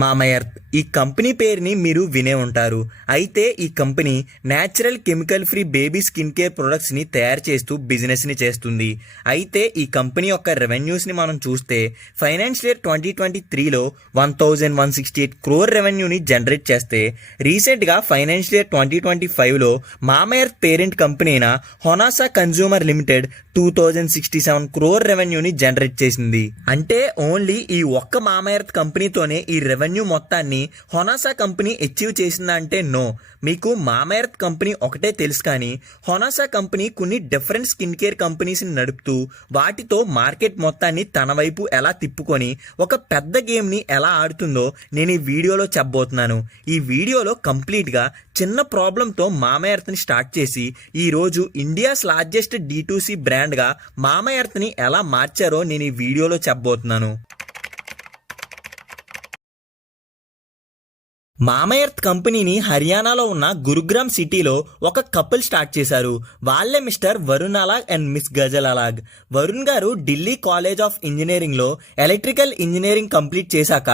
మామయర్త్ ఈ కంపెనీ పేరుని మీరు వినే ఉంటారు. అయితే ఈ company natural chemical free baby skin care products ని తయారు చేస్తూ బిజినెస్ ని చేస్తుంది. అయితే ఈ కంపెనీ యొక్క రెవెన్యూస్ ని మనం చూస్తే ఫైనాన్షియల్ ఇయర్ 2023లో 1168 క్రోర్ రెవెన్యూని జనరేట్ చేస్తే రీసెంట్ గా ఫైనాన్షియల్ ఇయర్ 2025లో మామయర్త్ పేరెంట్ కంపెనీ అయిన హొనాసా కన్జ్యూమర్ లిమిటెడ్ 2067 క్రోర్ రెవెన్యూని జనరేట్ చేసింది. అంటే ఓన్లీ ఈ ఒక్క మామయర్త్ కంపెనీతోనే ఈ రెవెన్యూ మొత్తాన్ని హొనాసా కంపెనీ అచీవ్ చేసిందా అంటే నో. మీకు మామయర్త్ కంపెనీ ఒకటే తెలుసు, కానీ హొనాసా కంపెనీ కొన్ని డిఫరెంట్ స్కిన్ కేర్ కంపెనీస్ ని నడుపుతూ వాటితో మార్కెట్ మొత్తాన్ని తన వైపు ఎలా తిప్పుకొని ఒక పెద్ద గేమ్ ని ఎలా ఆడుతుందో నేను ఈ వీడియోలో చెప్పబోతున్నాను. ఈ వీడియోలో కంప్లీట్ గా చిన్న ప్రాబ్లంతో మామయర్త్ ని స్టార్ట్ చేసి ఈ రోజు ఇండియాస్ లార్జెస్ట్ D2C బ్రాండ్ గా మామయర్త్ ని ఎలా మార్చారో నేను ఈ వీడియోలో చెప్పబోతున్నాను. మామయర్త్ కంపెనీని హర్యానాలో ఉన్న గురుగ్రామ్ సిటీలో ఒక కపుల్ స్టార్ట్ చేశారు. వాళ్లే మిస్టర్ వరుణ్ అలాగ్ అండ్ మిస్ గజల్ అలాగ్. వరుణ్ గారు ఢిల్లీ కాలేజ్ ఆఫ్ ఇంజనీరింగ్ లో ఎలక్ట్రికల్ ఇంజనీరింగ్ కంప్లీట్ చేశాక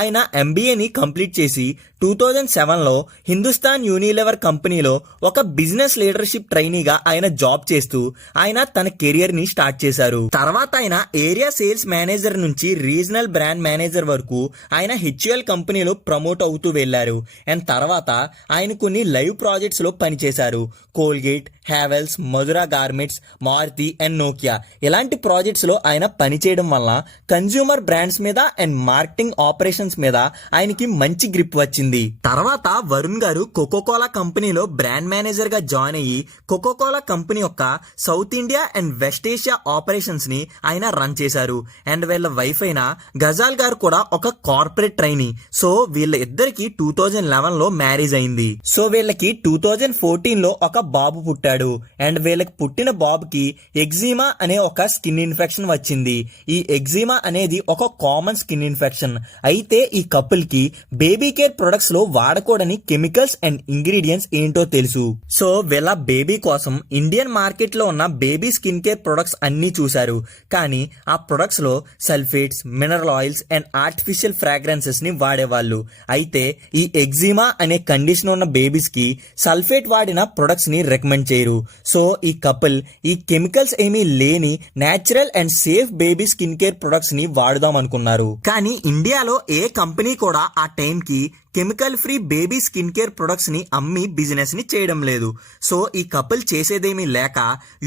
ఆయన MBAని కంప్లీట్ చేసి 2007లో హిందుస్థాన్ యూనిలివర్ కంపెనీలో ఒక బిజినెస్ లీడర్షిప్ ట్రైనీగా ఆయన జాబ్ చేస్తూ ఆయన తన కెరియర్ ని స్టార్ట్ చేశారు. తర్వాత ఆయన ఏరియా సేల్స్ మేనేజర్ నుంచి రీజనల్ బ్రాండ్ మేనేజర్ వరకు ఆయన HUL కంపెనీలో ప్రమోట్ అవుతూ వెళ్లారు. అండ్ తర్వాత ఆయన కొన్ని లైవ్ ప్రాజెక్ట్స్ లో పనిచేశారు. Colgate, Havells, Madura garments, Maruti and Nokia ఇలాంటి ప్రాజెక్ట్స్ లో ఆయన పనిచేయడం వల్ల కన్స్యూమర్ బ్రాండ్స్ మీద అండ్ మార్కెటింగ్ ఆపరేషన్స్ మీద ఆయనకి మంచి గ్రిప్ వచ్చింది. తర్వాత వరుణ్ గారు కోకోకోలా కంపెనీలో బ్రాండ్ మేనేజర్ గా జాయిన్ అయ్యి కోకోకోలా కంపెనీ యొక్క south India and west Asia operations ని ఆయన రన్ చేశారు. అండ్ వీళ్ళ వైఫ్ అయిన గజాల్ గారు కూడా ఒక కార్పొరేట్ ట్రైనీ. సో వీళ్ళ ఇద్దరికి 2011లో మ్యారేజ్ అయింది. సో వీళ్ళకి 2014లో ఒక బాబు పుట్టాడు. అండ్ వీళ్ళకి పుట్టిన బాబుకి ఎగ్జిమా అనే ఒక స్కిన్ ఇన్ఫెక్షన్ వచ్చింది. ఈ ఎగ్జిమా అనేది ఒక కామన్ స్కిన్ ఇన్ఫెక్షన్. అయితే ఈ కపుల్ కి బేబీ కేర్ ప్రొడక్ట్స్ లో వాడకూడని కెమికల్స్ అండ్ ఇంగ్రీడియంట్స్ ఏంటో తెలుసు. సో వీళ్ళ బేబీ కోసం ఇండియన్ మార్కెట్ లో ఉన్న బేబీ స్కిన్ కేర్ ప్రొడక్ట్స్ అన్ని చూశారు. కానీ ఆ ప్రొడక్ట్స్ లో sulphates, mineral oils and artificial fragrances ని వాడేవాళ్ళు. అయితే ఈ ఎగ్జిమా అనే కండిషన్ ఉన్న బేబీస్ కి సల్ఫేట్ వాడిన ప్రొడక్ట్స్ ని రికమెండ్ చేయరు. సో ఈ కపుల్ ఈ కెమికల్స్ ఏమీ లేని natural and safe baby skin care products ని వాడుదాం అనుకున్నారు. కానీ ఇండియాలో ఏ కంపెనీ కూడా ఆ టైం కి chemical free baby skin care products ని అమ్మి బిజినెస్ ని చేయడం లేదు. సో ఈ కపుల్ చేసేదేమీ లేక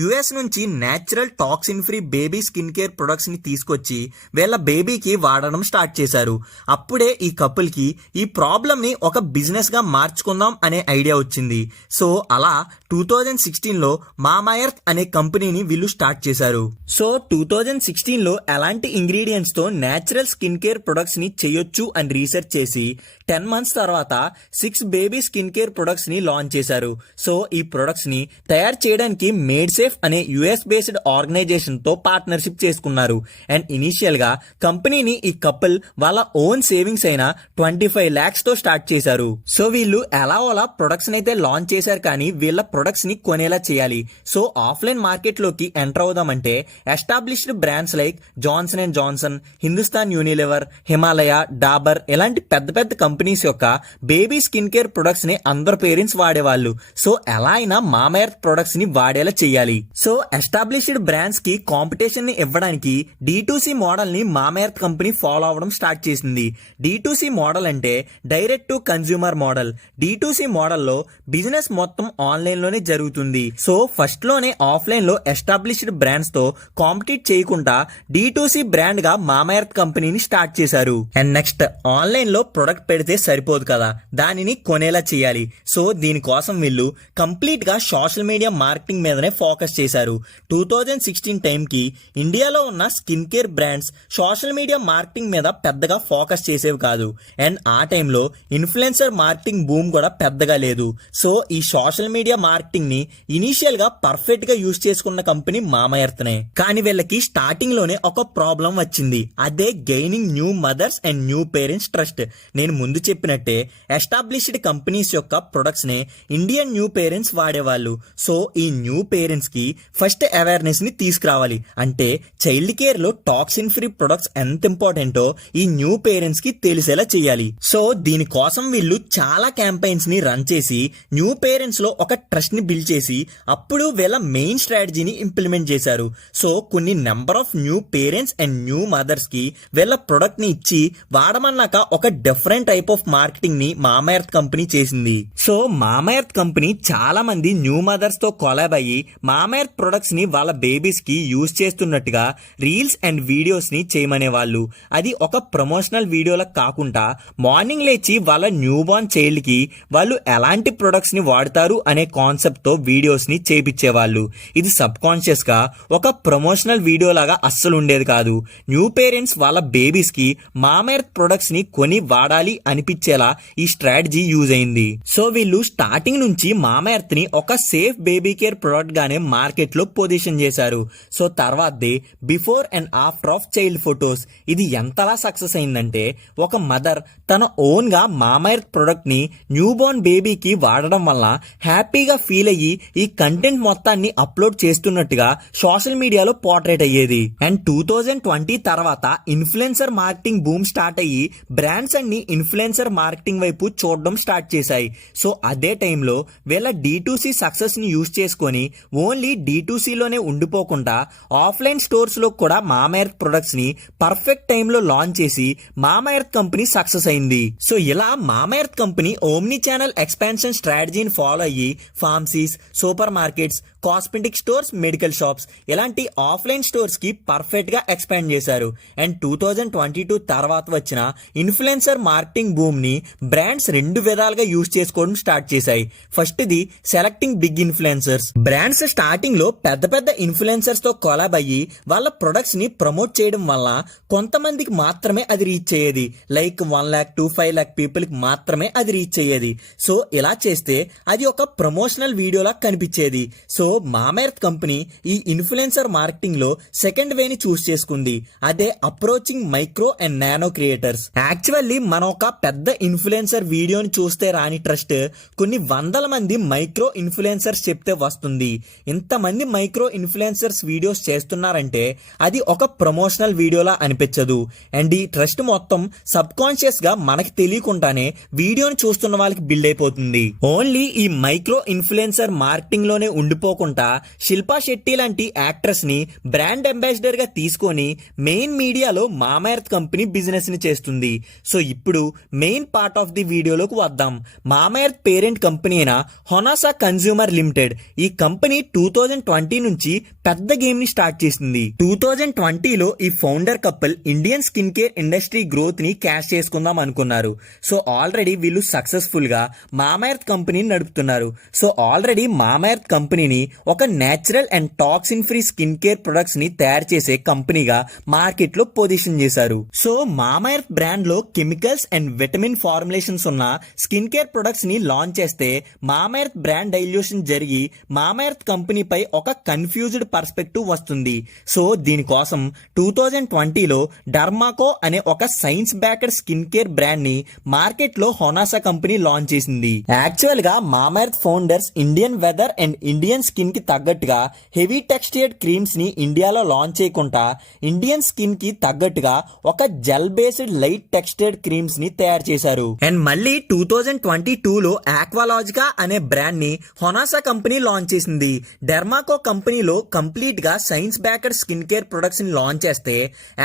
US నుంచి natural toxin free baby skin care products ని తీసుకొచ్చి వీళ్ళ బేబీకి వాడడం స్టార్ట్ చేశారు. అప్పుడే ఈ కపుల్ కి ఈ ప్రాబ్లం ని ఒక బిజినెస్ గా మార్చుకుందాం అనే ఐడియా వచ్చింది. సో అలా 2016లో మామయర్త్ అనే కంపెనీని వీళ్ళు స్టార్ట్ చేశారు. సో 2016లో ఎలాంటి ఇంగ్రీడియంట్స్ తో నేచురల్ స్కిన్ కేర్ ప్రొడక్ట్స్ ని చేయొచ్చు అని రీసెర్చ్ చేసి 10 months తర్వాత 6 బేబీ స్కిన్ కేర్ ప్రొడక్ట్స్ ని లాంచ్ చేశారు. సో ఈ ప్రొడక్ట్స్ ని తయారు చేయడానికి మేడ్ సేఫ్ అనే US బేస్డ్ ఆర్గనైజేషన్ తో పార్ట్నర్షిప్ చేసుకున్నారు. అండ్ ఇనిషియల్ గా కంపెనీని ఈ కపుల్ వాళ్ళ ఓన్ సేవింగ్స్ అయిన 25 lakhs తో స్టార్ట్ చేశారు. సో వీళ్ళు ఎలాగోలా ప్రొడక్ట్స్ అయితే లాంచ్ చేశారు, కానీ వీళ్ళ ప్రొడక్ట్స్ ని కొనేలా చేయాలి. సో ఆఫ్లైన్ మార్కెట్ లోకి ఎంటర్ అవుదామంటే established brands like Johnson and Johnson, Hindustan Unilever, Himalaya, Dabur ఇలాంటి పెద్ద పెద్ద కంపెనీస్ యొక్క బేబీ స్కిన్ కేర్ ప్రొడక్ట్స్ ని అందరు పేరెంట్స్ వాడేవాళ్ళు. సో ఎలా అయినా మామయర్త్ ప్రొడక్ట్స్ ని వాడేలా చేయాలి. సో ఎస్టాబ్లిష్డ్ బ్రాండ్స్ కి కాంపిటీషన్ ని ఇవ్వడానికి D2C మోడల్ ని మామయర్త్ కంపెనీ ఫాలో అవడం స్టార్ట్ చేసింది. D2C మోడల్ అంటే direct to consumer model. D2C మోడల్లో బిజినెస్ మొత్తం ఆన్లైన్ లోనే జరుగుతుంది. సో ఫస్ట్ లోనే ఆఫ్లైన్ లో ఎస్టాబ్లిష్డ్ బ్రాండ్స్ తో కాంపిటీట్ చేయకుండా D2C బ్రాండ్ గా మామయర్త్ కంపెనీని స్టార్ట్ చేశారు. అండ్ నెక్స్ట్ ఆన్లైన్ లో ప్రొడక్ట్ పెడితే సరిపోదు కదా, దానిని కొనేలా చేయాలి. సో దీనికోసం వీళ్ళు కంప్లీట్ గా సోషల్ మీడియా మార్కెటింగ్ మీదనే ఫోకస్ చేశారు. 2016 టైంకి ఇండియాలో ఉన్న skin care brands social media marketing మీద పెద్దగా ఫోకస్ చేసేవి కాదు. అండ్ ఆ టైంలో ఇన్ఫ్లుయెన్సర్ మార్కెటింగ్ బూమ్ కూడా పెద్దగా లేదు. సో ఈ సోషల్ మీడియా మార్కెటింగ్ ని ఇనిషియల్ గా పర్ఫెక్ట్ గా యూజ్ చేసుకున్న కంపెనీ మామయర్త్నే. కానీ వీళ్ళకి స్టార్టింగ్ లోనే ఒక ప్రాబ్లం వచ్చింది. అదే gaining new mothers and new parents trust. నేను ముందు చెప్పిన చెప్పినట్టే ఎస్టాబ్లిష్డ్ కంపెనీస్ యొక్క ప్రొడక్ట్స్ నే ఇండియన్ న్యూ పేరెంట్స్ వాడేవాళ్ళు. సో ఈ న్యూ పేరెంట్స్ కి ఫస్ట్ అవేర్నెస్ ని తీసుకురావాలి. అంటే చైల్డ్ కేర్ లో టాక్సిన్ ఫ్రీ ప్రొడక్ట్స్ ఎంత ఇంపార్టెంటో ఈ న్యూ పేరెంట్స్ కి తెలిసేలా చేయాలి. సో దీనికోసం వీళ్ళు చాలా క్యాంపెయిన్స్ ని రన్ చేసి న్యూ పేరెంట్స్ లో ఒక ట్రస్ట్ ని బిల్డ్ చేసి అప్పుడు వీళ్ళ మెయిన్ స్ట్రాటజీని ఇంప్లిమెంట్ చేశారు. సో కొన్ని number of new parents and new mothers కి వీళ్ళ ప్రొడక్ట్ ని ఇచ్చి వాడమన్నాక ఒక డిఫరెంట్ టైప్ ఆఫ్ మార్కెటింగ్ ని మామా ఎర్త్ కంపెనీ చేసింది. సో మామా ఎర్త్ కంపెనీ చాలా మంది న్యూ మదర్స్ తో కొలాబ్ అయ్యి మామా ఎర్త్ ప్రొడక్ట్స్ ని వాళ్ళ బేబీస్ కి యూజ్ చేస్తున్నట్టుగా రీల్స్ అండ్ వీడియోస్ ని చేయమనేవాళ్ళు. అది ఒక ప్రమోషనల్ వీడియోలకు కాకుండా మార్నింగ్ లేచి వాళ్ళ న్యూ బోర్న్ చైల్డ్ కి వాళ్ళు ఎలాంటి ప్రొడక్ట్స్ ని వాడతారు అనే కాన్సెప్ట్ తో వీడియోస్ ని చేపించేవాళ్ళు. ఇది సబ్ కాన్షియస్ గా ఒక ప్రమోషనల్ వీడియో లాగా అస్సలు ఉండేది కాదు. న్యూ పేరెంట్స్ వాళ్ళ బేబీస్ కి మామా ఎర్త్ ప్రొడక్ట్స్ ని కొని వాడాలి అనిపించేలా ఈ స్ట్రాటజీ యూజ్ అయింది. సో వీళ్ళు స్టార్టింగ్ నుంచి మామా ఎర్త్ ని ఒక సేఫ్ బేబీ కేర్ ప్రొడక్ట్ గానే మార్కెట్ లో పొజిషన్ చేశారు. సో తర్వాతది before and after of child photos. ఇది ఎంతలా సక్సెస్ అయిందంటే ఒక మదర్ తన ఓన్ గా మామా ఎర్త్ ప్రొడక్ట్ ని న్యూ బోర్న్ బేబీకి వాడడం వల్ల హ్యాపీగా ఫీల్ అయ్యి ఈ కంటెంట్ మొత్తాన్ని అప్లోడ్ చేస్తున్నట్టుగా సోషల్ మీడియాలో పోర్ట్రేట్ అయ్యేది. అండ్ 2020 తర్వాత ఇన్ఫ్లుయెన్సర్ మార్కెటింగ్ బూమ్ స్టార్ట్ అయ్యి బ్రాండ్స్ అన్ని ఇన్ఫ్లుయెన్సర్ మార్కెటింగ్ వైపు చూడడం స్టార్ట్ చేశాయి. సో అదే టైంలో వీళ్ళ D2C సక్సెస్ ని యూజ్ చేసుకొని ఓన్లీ D2C లోనే ఉండిపోకుండా ఆఫ్లైన్ స్టోర్స్ లో కూడా మామా ఎర్త్ ప్రొడక్ట్స్ ని పర్ఫెక్ట్ టైంలో లాంచ్ చేసి మామా ఎర్త్ కంపెనీ సక్సెస్ అయింది. సో ఇలా Mamaearth company omni channel expansion స్ట్రాటజీని ఫాలో అయ్యి pharmacies, super markets, cosmetic stores, medical shops ఇలాంటి ఆఫ్లైన్ స్టోర్స్ కి పర్ఫెక్ట్ గా ఎక్స్పాండ్ చేశారు. అండ్ 2022 తర్వాత వచ్చిన ఇన్ఫ్లుయెన్సర్ మార్కెటింగ్ బూమ్ ని బ్రాండ్స్ రెండు విధాలుగా యూజ్ చేసుకోవడం స్టార్ట్ చేశాయి. First the selecting big influencers. Brands starting లో పెద్ద పెద్ద ఇన్ఫ్లుయెన్సర్స్ తో కొలాబ్ అయ్యి వాళ్ళ ప్రొడక్ట్స్ ని ప్రమోట్ చేయడం వల్ల కొంతమందికి మాత్రమే అది రీచ్ అయ్యేది. Like 1 lakh to 5 lakh people కి మాత్రమే అది రీచ్ అయ్యేది. సో ఇలా చేస్తే అది ఒక ప్రమోషనల్ వీడియోలా కనిపించేది. సో మామా ఎర్త్ కంపెనీ ఈ ఇన్ఫ్లుయెన్సర్ మార్కెటింగ్ లో సెకండ్ వే ని చూస్ చేసుకుంది. అదే approaching micro and nano creators. Actually మనం ఒక పెద్ద ఇన్ఫ్లుయెన్సర్ వీడియోని చూస్తే రాని ట్రస్ట్ కొన్ని వందల మంది మైక్రో ఇన్ఫ్లుయెన్సర్స్ చెప్తే వస్తుంది. ఇంతమంది మైక్రో ఇన్ఫ్లుయెన్సర్స్ వీడియోస్ చేస్తున్నారంటే అది ఒక ప్రమోషనల్ వీడియోలా అనిపించదు. అండ్ ఈ ట్రస్ట్ మొత్తం సబ్ కాన్షియస్ గా మనకి తెలియకుండానే వీడియోని చూస్తున్న వాళ్ళకి బిల్డ్ అయిపోతుంది. ఓన్లీ ఈ మైక్రో ఇన్ఫ్లుయెన్సర్ మార్కెటింగ్ లోనే ఉండిపోకుండా శిల్పా శెట్టి లాంటి యాక్ట్రెస్ ని బ్రాండ్ అంబాసిడర్ గా తీసుకొని మెయిన్ మీడియాలో మామా ఎర్త్ కంపెనీ బిజినెస్ ని చేస్తుంది. సో ఇప్పుడు మెయిన్ పార్ట్ ఆఫ్ ది వీడియోలోకి వద్దాం. మామా ఎర్త్ పేరెంట్ కంపెనీ అయిన హొనాసా కన్స్యూమర్ లిమిటెడ్ ఈ కంపెనీ 2020 నుంచి పెద్ద గేమ్ ని స్టార్ట్ చేసింది. 2020లో ఈ founder couple Indian skin care industry growth ని క్యాష్ చేసుకుందాం అనుకున్నారు. సో ఆల్రెడీ వీళ్ళు సక్సెస్ఫుల్ గా మామా ఎర్త్ కంపెనీని నడుపుతున్నారు. సో ఆల్రెడీ మామా ఎర్త్ కంపెనీని ఒక natural and toxin free skin care products ని తయారు చేసే కంపెనీగా మార్కెట్ లో పొజిషన్ చేశారు. సో మామా ఎర్త్ బ్రాండ్ లో కెమికల్స్ అండ్ విటమిన్ ఫార్ములేషన్స్ ఉన్న స్కిన్ కేర్ ప్రొడక్ట్స్ ని లాంచ్ చేస్తే మామా ఎర్త్ బ్రాండ్ డైల్యూషన్ జరిగి మామా ఎర్త్ కంపెనీపై ఒక కన్ఫ్యూజ్డ్ పర్స్పెక్టివ్ వస్తుంది. సో దీనికోసం 2020లో డర్మాకో అనే ఒక science backed skin care brand ని మార్కెట్ లో హొనాసా కంపెనీ లాంచ్ చేసింది. యాక్చువల్ గా Mamaearth founders Indian weather and Indian skin కి తగ్గట్టుగా హెవీ టెక్స్చర్డ్ క్రీమ్స్ ని ఇండియాలో లాంచ్ చేయకుండా ఇండియన్ స్కిన్ కి తగ్గట్టుగా ఒక gel based light textured creams ని తయారు చేశారు. అండ్ మళ్ళీ 2022లో ఆక్వాలాజికా అనే బ్రాండ్ ని హొనాసా కంపెనీ లాంచ్ చేసింది. డెర్మాకో కంపెనీలో కంప్లీట్ గా science backed skin care products ని లాంచ్ చేస్తే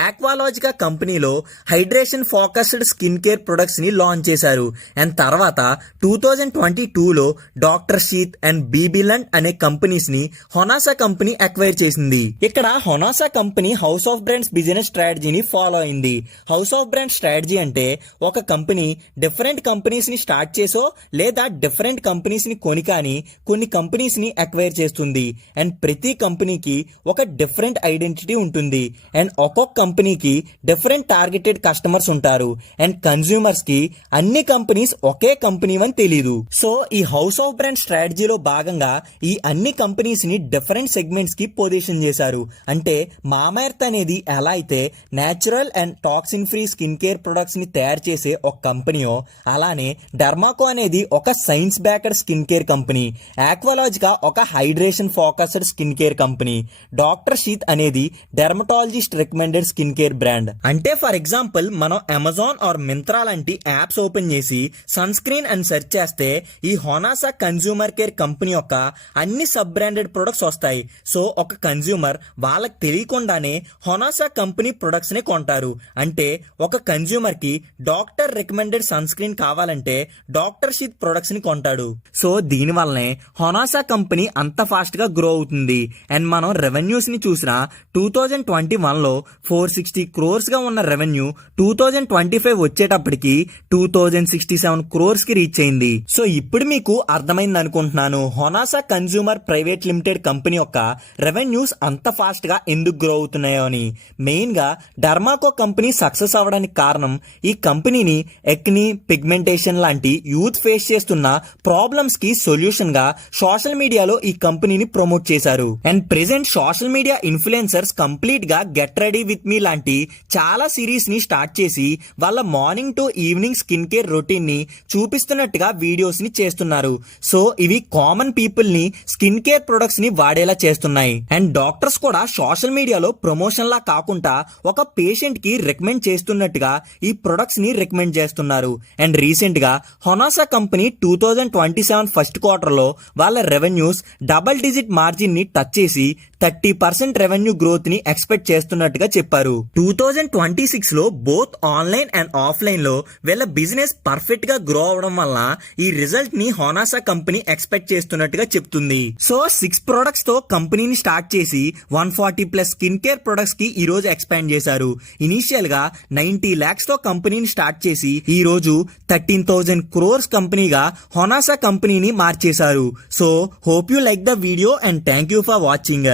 ఆక్వాలాజికా కంపెనీలో hydration focused skin care products ని లాంచ్ చేశారు. అండ్ తర్వాత 2022లో డాక్టర్ షీత్ అండ్ బీబిలండ్ అనే కంపెనీస్ ని హొనాసా కంపెనీ అక్వైర్ చేసింది. ఇక్కడ Honasa company house of brands business స్ట్రాటజీని ఫాలో అయింది. హౌస్ ఆఫ్ బ్రాండ్ స్ట్రాటజీ అంటే ఒక కంపెనీ డిఫరెంట్ కంపెనీస్ ని స్టార్ట్ చేసో లేదా డిఫరెంట్ కంపెనీస్ ని కొని కానీ కొన్ని కంపెనీస్ ని అక్వైర్ చేస్తుంది. అండ్ ప్రతి కంపెనీకి ఒక డిఫరెంట్ ఐడెంటిటీ ఉంటుంది. అండ్ ఒక్కొక్క కంపెనీకి డిఫరెంట్ టార్గెటెడ్ కస్టమర్స్ ఉంటారు. అండ్ కన్స్యూమర్స్ కి అన్ని కంపెనీస్ ఒకే కంపెనీ అని తెలియదు. సో ఈ హౌస్ ఆఫ్ బ్రాండ్ స్ట్రాటజీలో భాగంగా ఈ అన్ని అన్ని కంపెనీస్ ని డిఫరెంట్ సెగ్మెంట్స్ కి పొజిషన్ చేశారు. అంటే మామాఎర్త్ అనేది ఎలా అయితే natural and toxin free skin care products ని తయారు చేసే ఒక కంపెనీయో, అలానే డర్మాకో అనేది ఒక science backed skin care company, Aqualogica ఒక hydration focused skin care company, doctor Sheth అనేది dermatologist recommended skin care brand. అంటే ఫర్ ఎగ్జాంపుల్ మనం అమెజాన్ ఆర్ మింత్రా లాంటి యాప్స్ ఓపెన్ చేసి సన్ స్క్రీన్ అని సెర్చ్ చేస్తే ఈ హొనాసా కన్జ్యూమర్ కేర్ కంపెనీ యొక్క అన్ని సబ్ బ్రాండెడ్ ప్రొడక్ట్స్ వస్తాయి. సో ఒక కన్జ్యూమర్ వాళ్ళకి తెలియకుండానే హొనాసా కంపెనీ ప్రొడక్ట్స్ ని కొంటారు. అంటే ఒక కన్జ్యూమర్ కి డాక్టర్ రికమెండెడ్ సన్ స్క్రీన్ కావాలంటే డాక్టర్ షీత్ ప్రొడక్ట్స్ ని కొంటాడు. సో దీని వల్లనే హొనాసా కంపెనీ అంత ఫాస్ట్ గా గ్రో అవుతుంది. అండ్ మనం రెవెన్యూస్ ని చూసినా 2021 లో 460 crores గా ఉన్న రెవెన్యూ 2025 వచ్చేటప్పటికి 2067 crores కి రీచ్ అయింది. సో ఇప్పుడు మీకు అర్థమైంది అనుకుంటున్నాను Honasa consumer private limited company యొక్క రెవెన్యూస్ అంత ఫాస్ట్ గా ఎందుకు గ్రో అవుతున్నాయో అని. మెయిన్ గా డర్మాకో కంపెనీ సక్సెస్ అవ్వడానికి కారణం ఈ కంపెనీని ఎక్ని, పిగ్మెంటేషన్ లాంటి యూత్ ఫేస్ చేస్తున్న ప్రాబ్లమ్స్ కి సొల్యూషన్ గా సోషల్ మీడియాలో ఈ కంపెనీని ప్రమోట్ చేశారు. And present social media influencers complete గా గెట్ రెడీ విత్ మీ లాంటి చాలా సిరీస్ ని స్టార్ట్ చేసి వాళ్ళ morning to evening skin care routine ని చూపిస్తున్నట్టుగా వీడియోస్ ని చేస్తున్నారు. సో ఇవి కామన్ పీపుల్ ని స్కిన్ కేర్ ప్రొడక్ట్స్ ని వాడేలా చేస్తున్నాయి. అండ్ డాక్టర్స్ కూడా సోషల్ మీడియాలో ప్రమోషన్ లా కాకుండా ఒక పేషెంట్ కి రికమెండ్ చేస్తున్నట్టుగా ఈ ప్రొడక్ట్స్ ని రికమెండ్ చేస్తున్నారు. అండ్ రీసెంట్ గా హొనాసా కంపెనీ 2027 ఫస్ట్ క్వార్టర్ లో వాళ్ళ రెవెన్యూస్ డబుల్ డిజిట్ మార్జిన్ ని టచ్ చేసి 30% రెవెన్యూ గ్రోత్ ని ఎక్స్పెక్ట్ చేస్తున్నట్టుగా చెప్పారు. 2026 లో బోత్ ఆన్లైన్ అండ్ ఆఫ్లైన్ లో వీళ్ళ బిజినెస్ పర్ఫెక్ట్ గా గ్రో అవడం వల్ల ఈ రిజల్ట్ ని హొనాసా కంపెనీ ఎక్స్పెక్ట్ చేస్తున్నట్టుగా చెప్తుంది. సో 6 ప్రొడక్ట్స్ తో కంపెనీని స్టార్ట్ చేసి 140+ స్కిన్ కేర్ ప్రొడక్ట్స్ కి ఈ రోజు ఎక్స్పాండ్ చేశారు. ఇనీషియల్ గా 90 lakhs తో కంపెనీని స్టార్ట్ చేసి ఈ రోజు 13,000 crores కంపెనీగా హొనాసా కంపెనీని మార్చేశారు. So hope you like the video and thank you for watching.